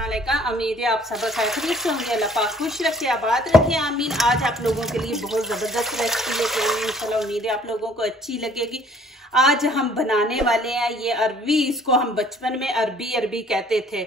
अस्सलाम वालेकुम। उम्मीद है आप सब खैरियत से होंगे। अल्लाह पाक खुश रखे, आबाद रखे, आमीन। आज आप लोगों के लिए बहुत ज़बरदस्त रेसिपी लेके आई हूँ। इंशाल्लाह उम्मीद है आप लोगों को अच्छी लगेगी। आज हम बनाने वाले हैं ये अरबी, इसको हम बचपन में अरबी कहते थे।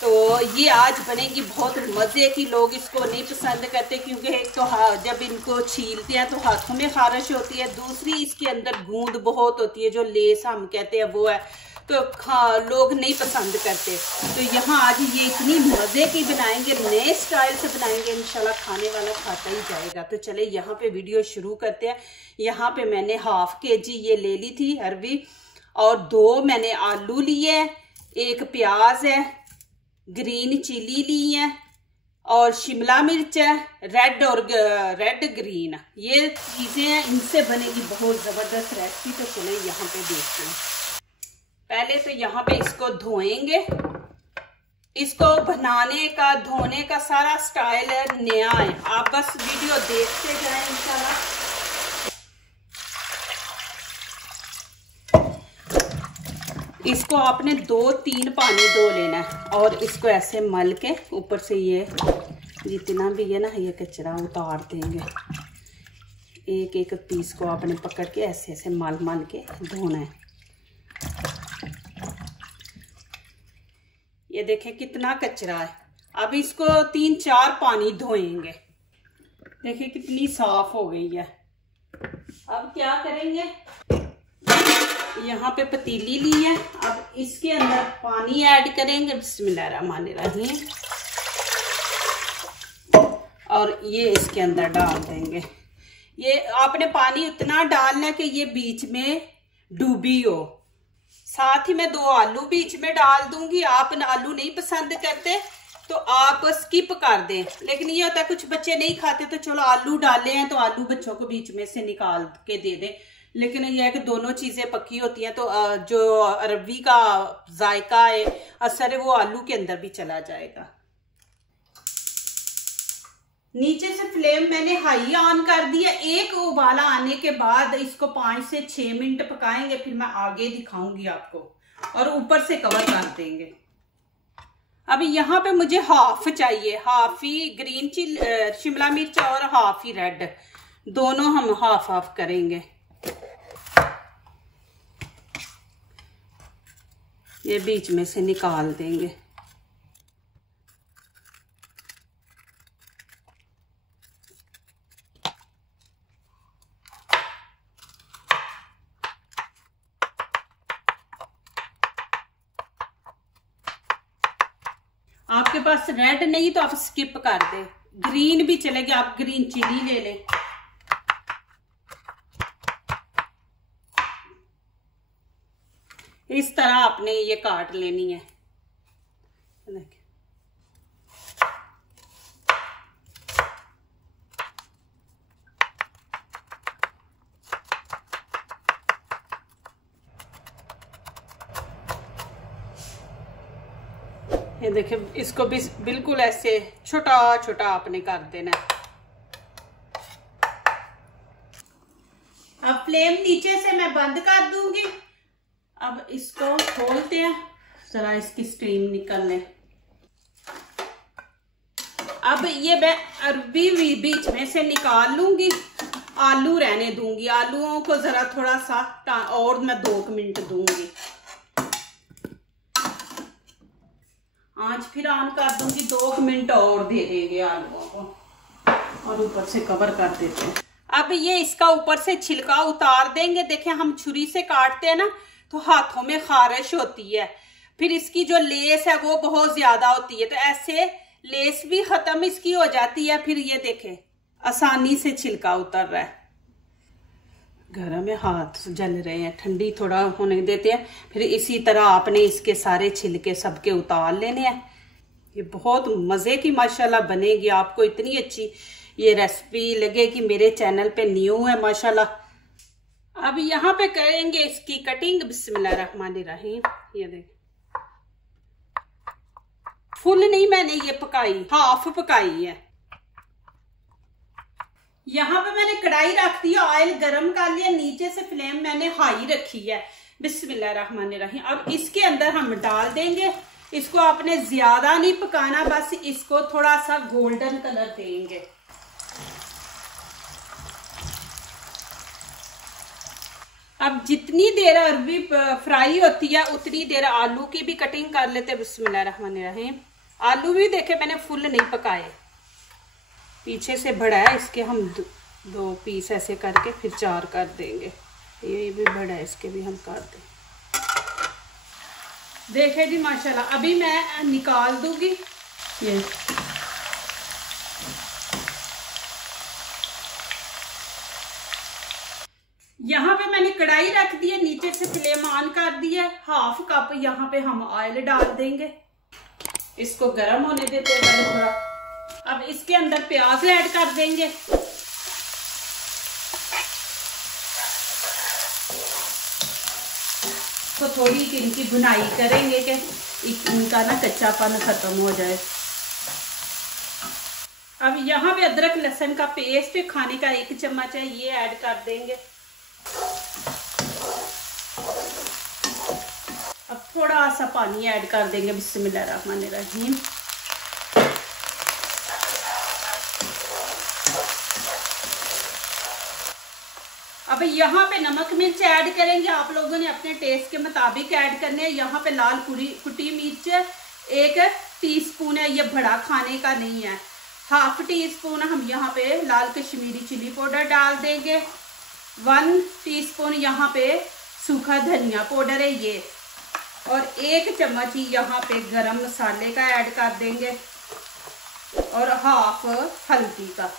तो ये आज बनेगी बहुत मज़े की। लोग इसको नहीं पसंद करते क्योंकि एक तो जब इनको छीलते हैं तो हाथों में खारिश होती है, दूसरी इसके अंदर गूंद बहुत होती है, जो लेस हम कहते हैं वो है, तो लोग नहीं पसंद करते। तो यहाँ आज ये इतनी मज़े की बनाएंगे, नए स्टाइल से बनाएंगे, इंशाल्लाह खाने वाला खाता ही जाएगा। तो चले यहाँ पे वीडियो शुरू करते हैं। यहाँ पे मैंने हाफ केजी ये ले ली थी अरबी, और 2 मैंने आलू लिए, 1 प्याज है, ग्रीन चिली ली है, और शिमला मिर्च है, रेड ग्रीन, ये चीज़ें हैं। इनसे बनेगी बहुत ज़बरदस्त रेसिपी। तो चले यहाँ पे देखते हैं। पहले तो यहाँ पे इसको धोएंगे। इसको बनाने का, धोने का सारा स्टाइल है नया है, आप बस वीडियो देखते जाएं इंशाल्लाह। इसको आपने 2-3 पानी धो लेना है, और इसको ऐसे मल के ऊपर से ये जितना भी है ना ये कचरा उतार देंगे। एक एक पीस को आपने पकड़ के ऐसे ऐसे मल के धोना है। ये देखें कितना कचरा है। अब इसको 3-4 पानी धोएंगे। देखिए कितनी साफ हो गई है। अब क्या करेंगे, यहाँ पे पतीली ली है, अब इसके अंदर पानी ऐड करेंगे। बिस्मिल्लाहिर्रहमानिर्रहीम। और ये इसके अंदर डाल देंगे। ये आपने पानी उतना डालना है कि ये बीच में डूबी हो। साथ ही मैं 2 आलू बीच में डाल दूंगी। आप आलू नहीं पसंद करते तो आप स्किप कर दें, लेकिन ये होता है कुछ बच्चे नहीं खाते, तो चलो आलू डाले हैं तो आलू बच्चों को बीच में से निकाल के दे दें। लेकिन यह है कि दोनों चीजें पक्की होती हैं, तो जो अरबी का जायका है, असर है, वो आलू के अंदर भी चला जाएगा। नीचे से फ्लेम मैंने हाई ऑन कर दिया। एक उबाला आने के बाद इसको 5 से 6 मिनट पकाएंगे, फिर मैं आगे दिखाऊंगी आपको, और ऊपर से कवर कर देंगे। अब यहाँ पे मुझे हाफ चाहिए, हाफ ही ग्रीन शिमला मिर्च और हाफ ही रेड, दोनों हम हाफ हाफ करेंगे। ये बीच में से निकाल देंगे। आपके पास रेड नहीं तो आप स्किप कर दे, ग्रीन भी चलेगा, आप ग्रीन चिली ले लें। इस तरह आपने ये काट लेनी है। ये देखिए, इसको भी बिल्कुल ऐसे छोटा छोटा आपने कर देना है। अब फ्लेम नीचे से मैं बंद कर दूंगी। अब इसको खोलते हैं, जरा इसकी स्टीम निकल ले। अब ये मैं अरबी भी बीच में से निकाल लूंगी, आलू रहने दूंगी। आलूओं को जरा थोड़ा सा और मैं 2 मिनट दूंगी। आंच फिर ऑन कर दूंगी, 2 मिनट और दे देंगे आलूओं को, और ऊपर से कवर कर देते हैं। अब ये इसका ऊपर से छिलका उतार देंगे। देखें, हम छुरी से काटते हैं ना तो हाथों में खारिश होती है, फिर इसकी जो लेस है वो बहुत ज्यादा होती है, तो ऐसे लेस भी खत्म इसकी हो जाती है। फिर ये देखें आसानी से छिलका उतर रहा है। गरम में हाथ जल रहे हैं, ठंडी थोड़ा होने देते हैं। फिर इसी तरह आपने इसके सारे छिलके सबके उतार लेने हैं। ये बहुत मज़े की माशाल्लाह बनेगी। आपको इतनी अच्छी ये रेसिपी लगेगी। मेरे चैनल पे न्यू है माशाल्लाह। अब यहाँ पे करेंगे इसकी कटिंग। बिस्मिल्लाहिर्रहमानिर्रहीम। ये देख, फुल नहीं मैंने ये पकाई, हाफ पकाई है। यहाँ पे मैंने कढ़ाई रख दी, ऑयल गरम कर लिया, नीचे से फ्लेम मैंने हाई रखी है। बिस्मिल्लाहिर्रहमानिर्रहीम। अब इसके अंदर हम डाल देंगे इसको आपने ज्यादा नहीं पकाना, बस इसको थोड़ा सा गोल्डन कलर देंगे। अब जितनी देर अरबी फ्राई होती है उतनी देर आलू की भी कटिंग कर लेते। बिस्मिल्लाहिर्रहमानिर्रहीम। आलू भी देखे मैंने फुल नहीं पकाए, पीछे से बड़ा है, इसके हम दो पीस ऐसे करके फिर 4 कर देंगे। ये भी बड़ा है, इसके भी हम कर दें। देखे जी माशाल्लाह। अभी मैं निकाल दूंगी ये। यहाँ पे मैंने कढ़ाई रख दी है, नीचे से फ्लेम ऑन कर दिया है। 1/2 कप यहाँ पे हम ऑयल डाल देंगे, इसको गर्म होने देते हैं पहले थोड़ा। अब इसके अंदर प्याज ऐड कर देंगे। तो थोड़ी इनकी भुनाई करेंगे कि इनका ना कच्चापन खत्म हो जाए। अब यहाँ पे अदरक लहसुन का पेस्ट खाने का 1 चम्मच है, ये ऐड कर देंगे। अब थोड़ा सा पानी ऐड कर देंगे। बिस्मिल्लाहिर्रहमानिर्रहीम। अब यहाँ पे नमक मिर्च ऐड करेंगे, आप लोगों ने अपने टेस्ट के मुताबिक ऐड करने हैं। यहाँ पे लाल कुटी मिर्च 1 टीस्पून है, ये बड़ा खाने का नहीं है। 1/2 टीस्पून हम यहाँ पे लाल कश्मीरी चिली पाउडर डाल देंगे। 1 टीस्पून यहाँ पे सूखा धनिया पाउडर है ये, और 1 चम्मच ही यहाँ पे गरम मसाले का ऐड कर देंगे, और 1/2 हल्दी का।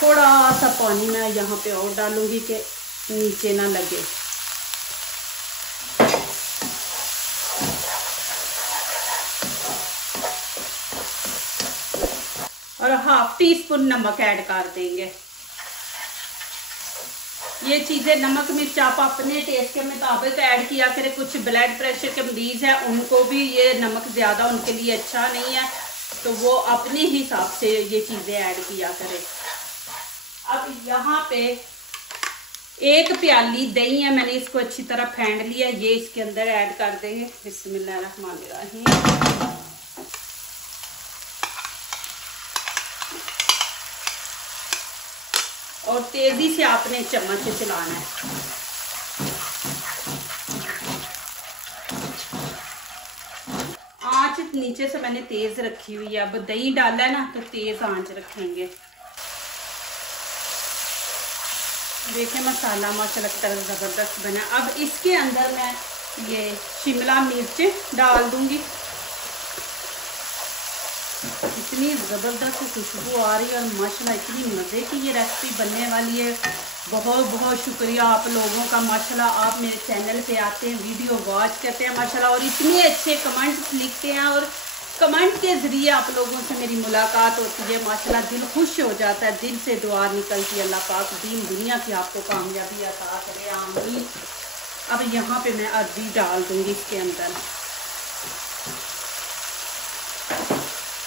थोड़ा सा पानी मैं यहाँ पे और डालूंगी कि नीचे ना लगे। और 1/2 टीस्पून नमक ऐड कर देंगे। ये चीजें नमक मिर्च आप अपने टेस्ट के मुताबिक ऐड किया करें। कुछ ब्लड प्रेशर के मरीज हैं, उनको भी ये नमक ज्यादा उनके लिए अच्छा नहीं है, तो वो अपने हिसाब से ये चीजें ऐड किया करें। अब यहाँ पे 1 प्याली दही है, मैंने इसको अच्छी तरह फेंट लिया, ये इसके अंदर ऐड कर देंगे। बिस्मिल्लाहिर्रहमानिर्रहीम। और तेजी से आपने चम्मच से चलाना है। आंच नीचे से मैंने तेज रखी हुई है। अब दही डाला है ना, तो तेज आंच रखेंगे। देखिए मसाला माशाल्लाह तरह जबरदस्त बना। अब इसके अंदर मैं ये शिमला मिर्च डाल दूंगी। इतनी ज़बरदस्त खुशबू आ रही है और माशाल्लाह इतनी मज़े की ये रेसिपी बनने वाली है। बहुत बहुत शुक्रिया आप लोगों का। माशाल्लाह आप मेरे चैनल पे आते हैं, वीडियो वॉच करते हैं माशाल्लाह, और इतने अच्छे कमेंट्स लिखते हैं, और कमेंट के ज़रिए आप लोगों से मेरी मुलाकात होती है। माशाल्लाह दिल खुश हो जाता है, दिल से दुआ निकलती है। अल्लाह पाक दीन दुनिया की आपको कामयाबी अता करे, आमीन। अब यहाँ पे मैं अरबी डाल दूँगी इसके अंदर,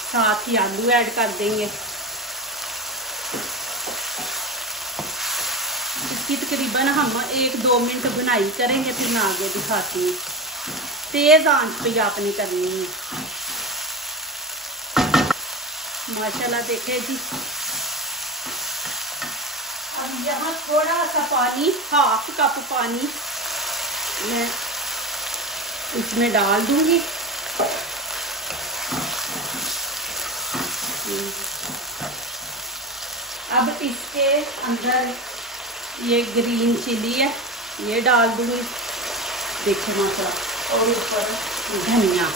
साथ ही आलू ऐड कर देंगे। इसकी तकरीबन हम 1-2 मिनट भुनाई करेंगे, फिर मैं आगे दिखाती हूँ। तेज आंच पे आपने करनी है। माशाल्लाह देखे जी। अब यहाँ थोड़ा सा पानी, 1/2 कप पानी मैं इसमें डाल दूंगी। अब इसके अंदर ये ग्रीन चिली है, ये डाल दूंगी। देखिए माशाल्लाह, और ऊपर धनिया।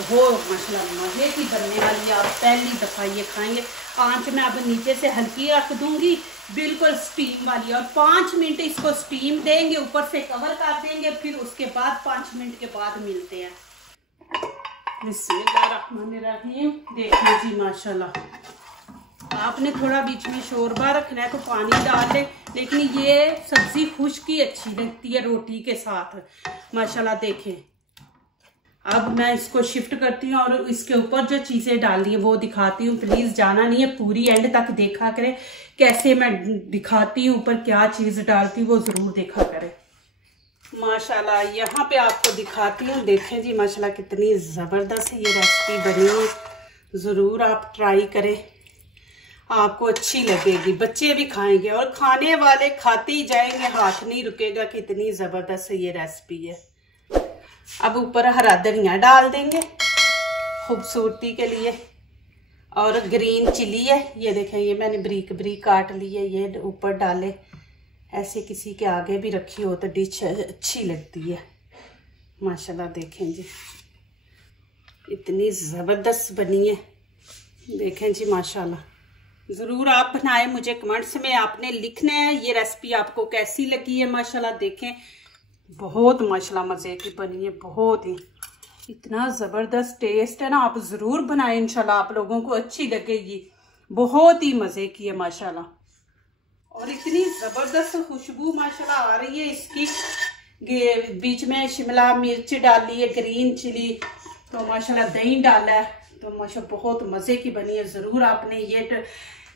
हो माशाल्लाह मजे की बनने वाली है। आप पहली दफ़ा ये खाएंगे। आंच में अब नीचे से हल्की रख दूंगी, बिल्कुल स्टीम वाली, और 5 मिनट इसको स्टीम देंगे, ऊपर से कवर कर देंगे। फिर उसके बाद 5 मिनट के बाद मिलते हैं। बिस्मिल्लाहिर्रहमानिर्रहीम। देखिए जी माशाल्लाह, आपने थोड़ा बीच में शोरबा रखना है तो पानी डाल लें, लेकिन ये सब्जी खुश्क ही अच्छी लगती है रोटी के साथ। माशाल्लाह देखें अब मैं इसको शिफ्ट करती हूँ और इसके ऊपर जो चीज़ें डाल दी है वो दिखाती हूँ। प्लीज़ जाना नहीं है, पूरी एंड तक देखा करें, कैसे मैं दिखाती हूँ ऊपर क्या चीज़ डालती हूँ वो ज़रूर देखा करें। माशाल्लाह यहाँ पे आपको दिखाती हूँ, देखें जी माशाल्लाह कितनी ज़बरदस्त ये रेसिपी बनी है। ज़रूर आप ट्राई करें, आपको अच्छी लगेगी, बच्चे भी खाएंगे और खाने वाले खाते ही जाएंगे, हाथ नहीं रुकेगा कि इतनी ज़बरदस्त ये रेसिपी है। अब ऊपर हरा धनिया डाल देंगे खूबसूरती के लिए, और ग्रीन चिली है, ये देखें ये मैंने बारीक बारीक काट ली है, ये ऊपर डाले। ऐसे किसी के आगे भी रखी हो तो डिश अच्छी लगती है। माशाल्लाह देखें जी इतनी ज़बरदस्त बनी है, देखें जी माशाल्लाह। ज़रूर आप बनाएं, मुझे कमेंट्स में आपने लिखना है ये रेसिपी आपको कैसी लगी है। माशाल्लाह देखें बहुत माशाल्लाह मज़े की बनी है, बहुत ही इतना ज़बरदस्त टेस्ट है ना। आप ज़रूर बनाएं, इंशाल्लाह आप लोगों को अच्छी लगेगी, बहुत ही मज़े की है माशाल्लाह। और इतनी ज़बरदस्त खुशबू माशाल्लाह आ रही है इसकी। बीच में शिमला मिर्च डाली है, ग्रीन चिली, तो माशाल्लाह दही डाला है, तो माशाल्लाह बहुत मज़े की बनी है। ज़रूर आपने ये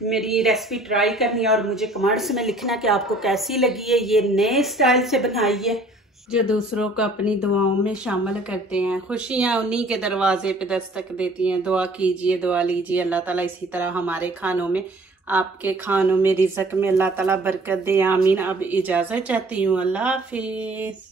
मेरी रेसिपी ट्राई करनी है और मुझे कमेंट्स में लिखना कि आपको कैसी लगी है। ये नए स्टाइल से बनाई है, जो दूसरों को अपनी दुआओं में शामिल करते हैं। खुशियाँ उन्हीं के दरवाजे पे दस्तक देती हैं। दुआ कीजिए, दुआ लीजिए, अल्लाह ताला इसी तरह हमारे खानों में, आपके खानों में, रिज़्क़ में अल्लाह ताला बरकत दे, आमीन। अब इजाज़त चाहती हूँ, अल्लाह हाफिज़।